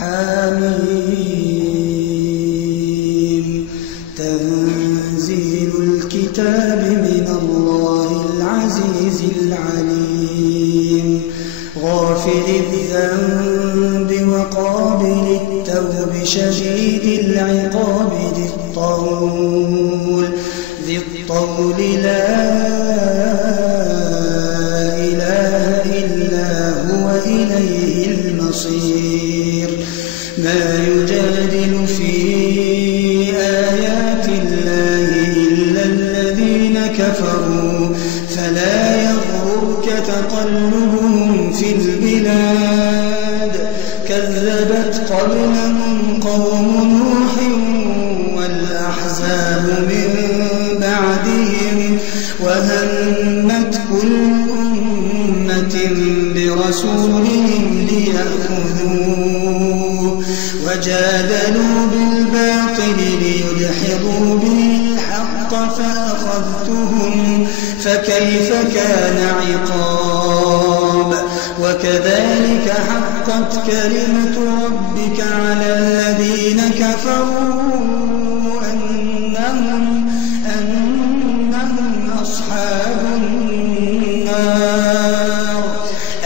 حميم تنزيل الكتاب من الله العزيز العليم غافر الذنب وقابل التوب شديد العقاب ذي الطول لا إله إلا هو إليه المصير ما يجادل في آيات الله إلا الذين كفروا فلا يغررك تقلبهم في البلاد كذبت قبلهم قوم نوح والأحزاب من بعدهم وهمت كل أمة برسولهم ليأخذوه وجادلوا بالباطل ليدحضوا به الحق فأخذتهم فكيف كان عقاب وكذلك حقت كلمة ربك على الذين كفروا أنهم أصحاب النار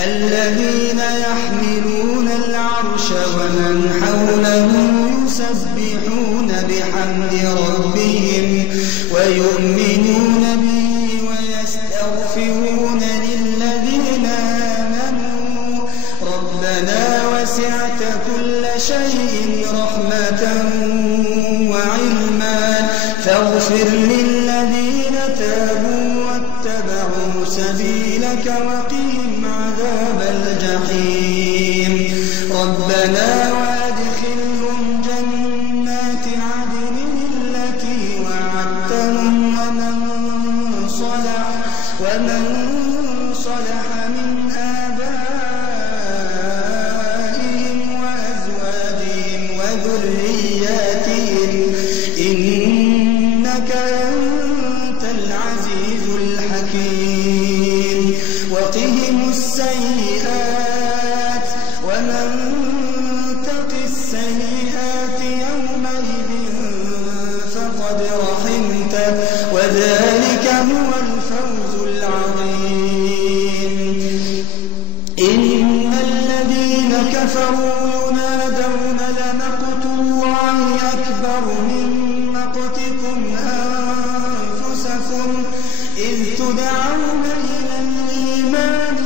الذين يحملون العرش ومن حوله يسبحون بحمد ربهم ويؤمنون به ويستغفرون للذين آمنوا ربنا وسعت كل شيء رحمة وعلما فاغفر للذين تابوا واتبعوا سبيلك وقهم عذاب الجحيم ربنا وادخلهم جنات عدن التي وعدتهم ومن صلح من آبائهم وأزواجهم وذرياتهم إنك أنت العزيز الحكيم وقهم السيئات ومن تق السيئات يومئذ فقد رحمته وذلك هو الفوز العظيم إن الذين كفروا ينادون لمقت الله أكبر من مقتكم أنفسكم إذ تدعون إلى الإيمان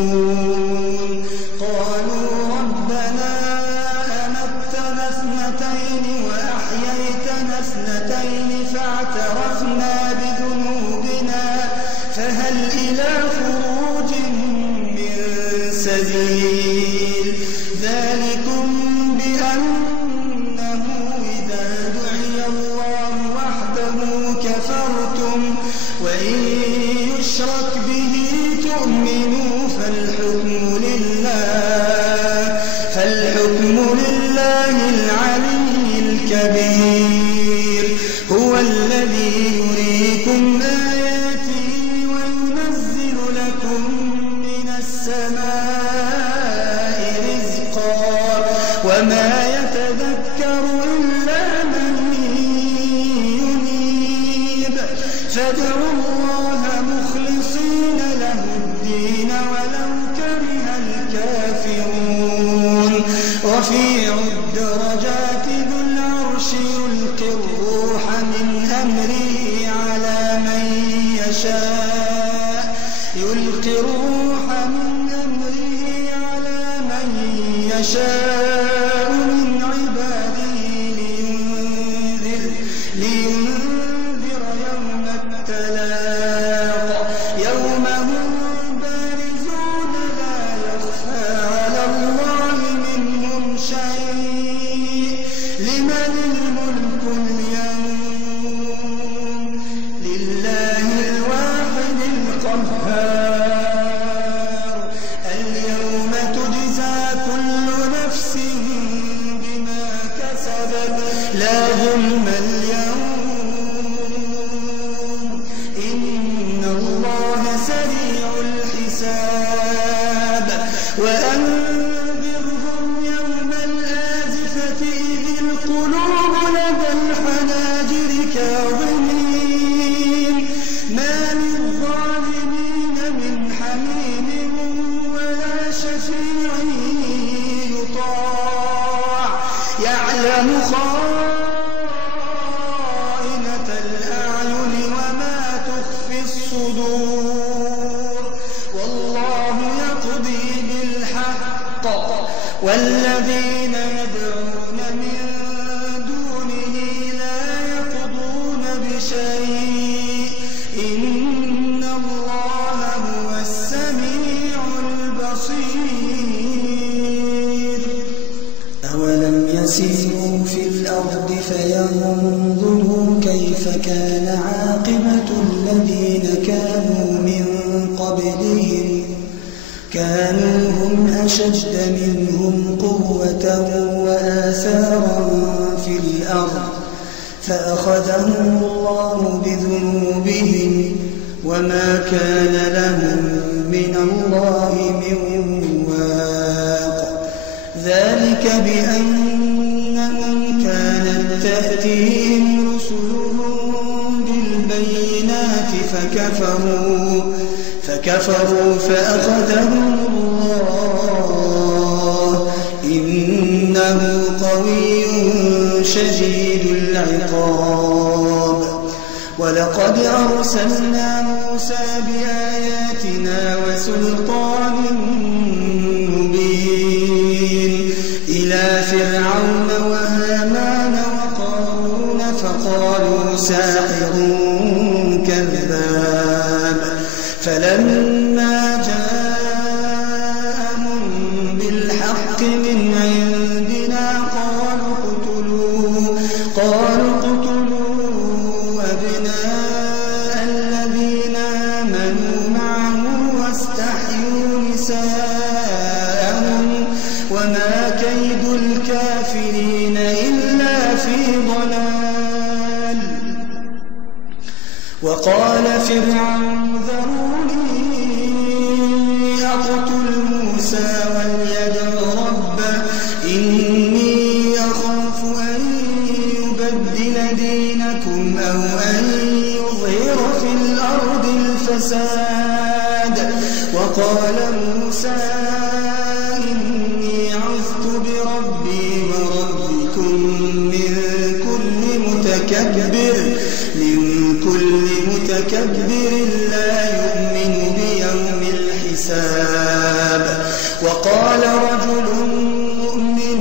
فتكفرون قالوا ربنا أمتنا اثنتين وأحييتنا اثنتين فاعترفنا بذنوبنا فهل إلى خروج من سبيل ذلكم بأنه إذا دعي الله وحده كفرتم وإن يشرك به تؤمنوا فالحكم لله العلي الكبير هو الذي يريكم آياته وينزل لكم من السماء رزقا وما يتذكر إلا من ينيب فادعوا الله مخلصين له الدين ولو كره الكافرون رفيع الدرجات ذو العرش يلقي الروح من أمره على من يشاء من عباده لينذر يوم التلاق يوم هم بارزون لا يخفى على الله منهم شيء لمن الملك اليوم لله الواحد القهار اليوم تجزى كل نفس بما كسبت لا ظلم اليوم إن الله سريع الحساب وأنذرهم يوم والذين يدعون من دونه لا يقضون بشيء إن الله هو السميع البصير. أولم يسيروا في الأرض فينظروا كيف كان عاقبة الذين كانوا من قبلهم كانوا هم أشد منهم قوة وآثارا في الأرض فأخذهم الله بذنوبهم وما كان لهم من الله من واق. ذلك بأنهم كانت تأتيهم رسلهم بالبينات فكفروا فأخذهم الله إنه قوي شديد العقاب. ولقد أرسلنا موسى بآياتنا وسلطان مبين إلى فرعون وهامان وقارون فقالوا ساحر كذاب. فلما جاءهم بالحق من عندنا قالوا اقتلوا أبناء الذين آمنوا معه واستحيوا نساءهم وما كيد الكافرين إلا في ضلال. وقال فرعون ذروني أقتل موسى وليدع ربه إني أخاف أن يبدل دينكم أو أن يظهر في الأرض الفساد. وقال موسى إني عذت بربي وربكم من كل متكبر لا يؤمن بيوم الحساب. وقال رجل مؤمن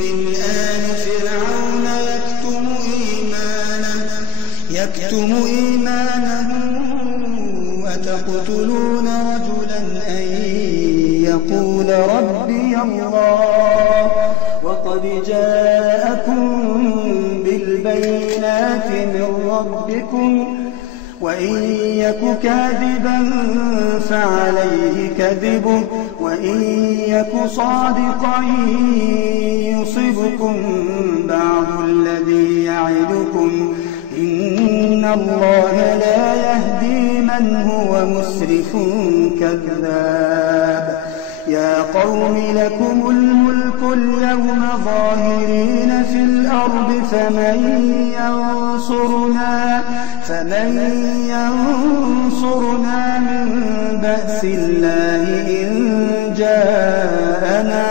من آل فرعون يكتم إيمانه أتقتلون رجلا أن يقول ربي الله وقد جاءكم بالبينات من ربكم وإن يك كاذبا فعليه كذبه وإن يك صادقا يصبكم بعض الذي يعدكم إن الله لا يهدي من هو مسرف كذاب. يا قوم لكم الملك اليوم ظاهرين في الأرض فمن ينصرنا من بأس الله إن جاءنا.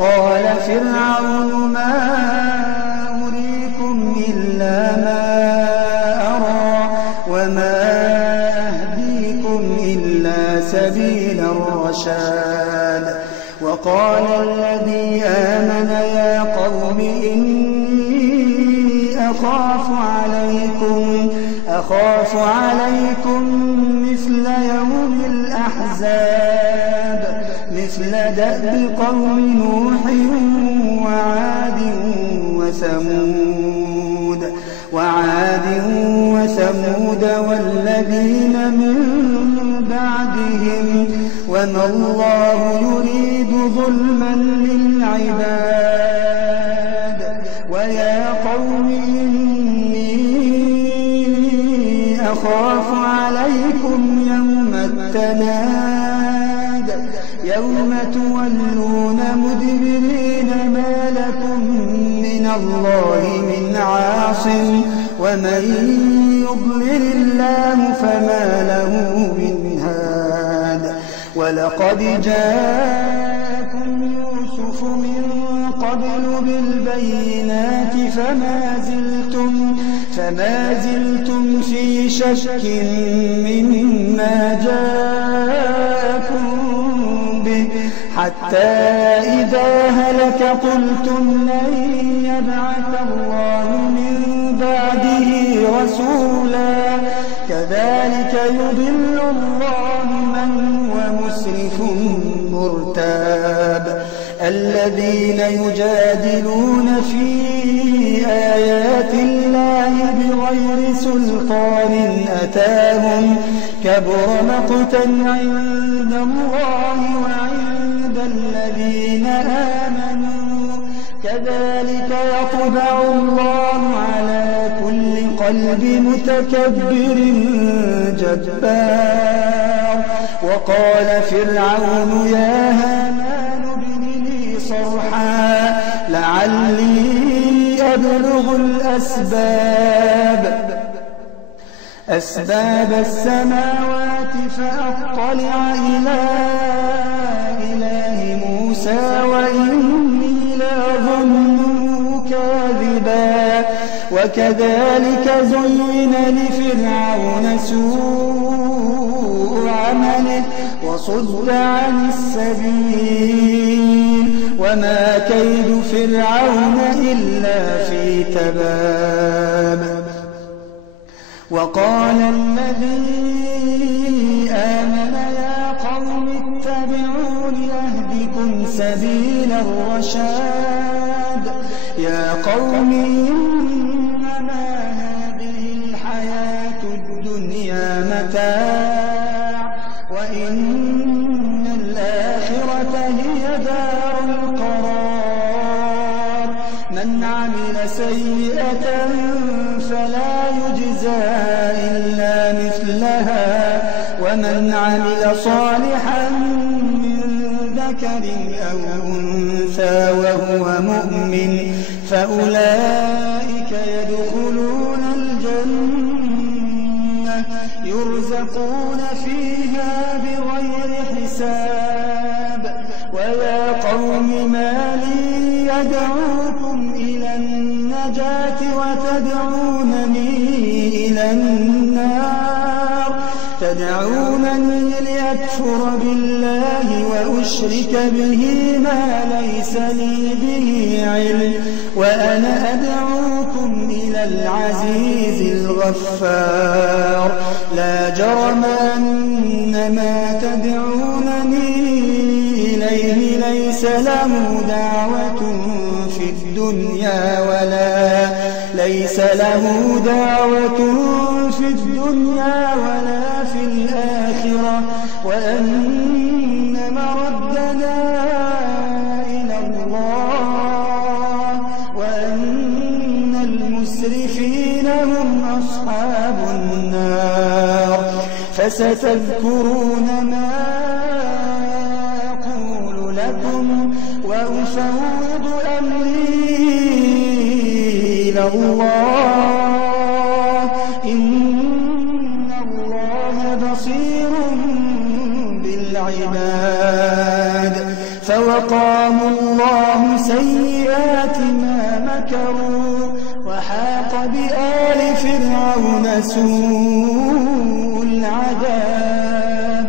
قال فرعون ما أريكم إلا ما أرى وما أهديكم إلا سبيل الرشاد. وقال الذي آمن يا قوم إني أخاف عليكم مثل يوم الأحزاب مثل دأب قوم نوح وعاد وثمود والذين من بعدهم وما الله يريد ظلما للعباد. ويا قوم إني أخاف عليكم يوم التناد يوم تولون مدبرين ما لكم من الله من عاصم ومن يضلل الله فما له من هاد. ولقد جاءكم يوسف من قبل بالبينات فما زلتم في شك مما جاءكم به حتى إذا هلك قلتم لن يبعث الله من بعده رسولا كذلك يضل الله من هو مسرف مرتاب الذين يجادلون في آيات الله بغير سلطان أتاهم كبر مقتا عند الله وعند الذين آمنوا كذلك يطبع الله على كل قلب متكبر جبار وقال فرعون يا هامان ابن لي صرحا لعلي أبلغ أسباب السماوات فأطلع إلى إله موسى وإني لأظنه كاذبا وكذلك زين لفرعون سوء عمله وصد عن السبيل وما كيد فرعون إلا في تباب وقال الذي آمن يا قوم اتبعون أهدكم سبيل الرشاد يا قوم إنما هذه الحياة الدنيا متاع وإن الآخرة هي دار القرار من عمل سيئة فلا يجزى إلا مثلها ومن عمل صالحا من ذكر أو أنثى وهو مؤمن فأولئك يدخلون الجنة يرزقون فيها بغير حساب ويا قوم ما لي يدعوكم إلى النجاة وتدعونني إلى النار تدعونني لأكفر بالله وأشرك به ما ليس لي به علم وأنا أدعوكم إلى العزيز الغفار لا جرم أن ما تدعونني إليه ليس له دعوة في الدنيا ولا في الآخرة وأن مردنا إلى الله وأن المسرفين هم أصحاب النار فستذكرون ما أقول لكم وأفوض أمري إلى الله إن الله بصير بالعباد فوقاهم الله سيئات ما مكروا وحاق بآل فرعون سوء العذاب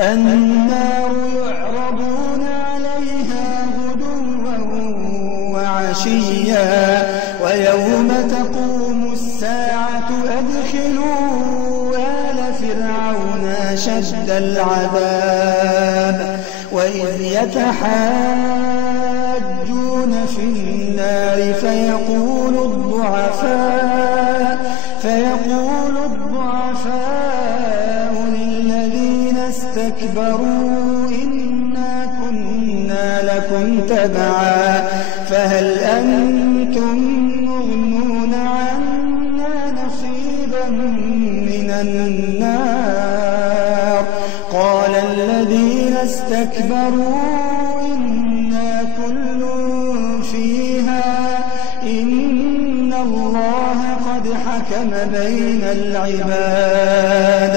النار يعرضون عليها غدوا وعشيا ويوم تقوم الساعة أدخلوا آل فرعون شد العذاب وإذ يتحاجون في النار فيقول الضعفاء للذين استكبروا إنا كنا لكم تبعا فهل أنتم مغنون عنا نصيبا من النار قال الذين استكبروا إنا كل فيها إن الله قد حكم بين العباد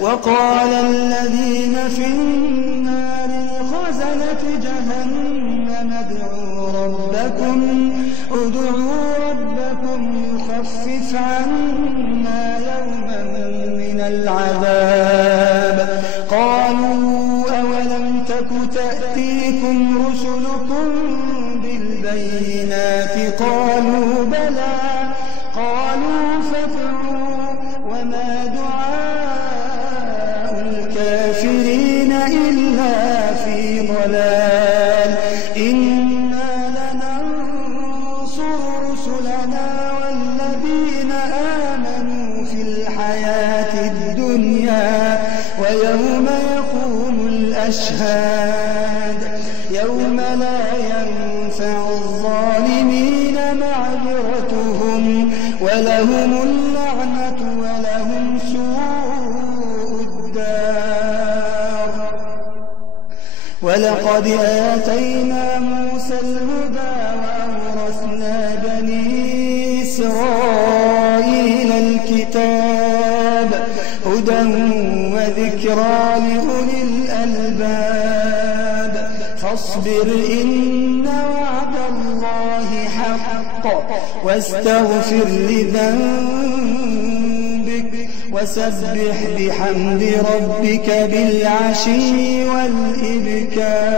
وقال الذين في النار لخزنة جهنم ادعوا ربكم يخفف عنا يوما من العذاب قالوا أولم تكن رسلكم بالبينات قالوا بلى قالوا فادعوا وما دعاء الكافرين إلا في ضلال إنا لننصر رسلنا والذين آمنوا في الحياة الدنيا ويوم يقوم الأشهاد يوم لا ينفع الظالمين معذرتهم ولهم اللعنة ولهم سوء الدار ولقد آتينا موسى الهدى وأورثنا بني إسرائيل الكتاب هدى وذكرى لأولي الألباب فاصبر إن وعد الله حق واستغفر لذنبك وسبح بحمد ربك بالعشي والإبكار.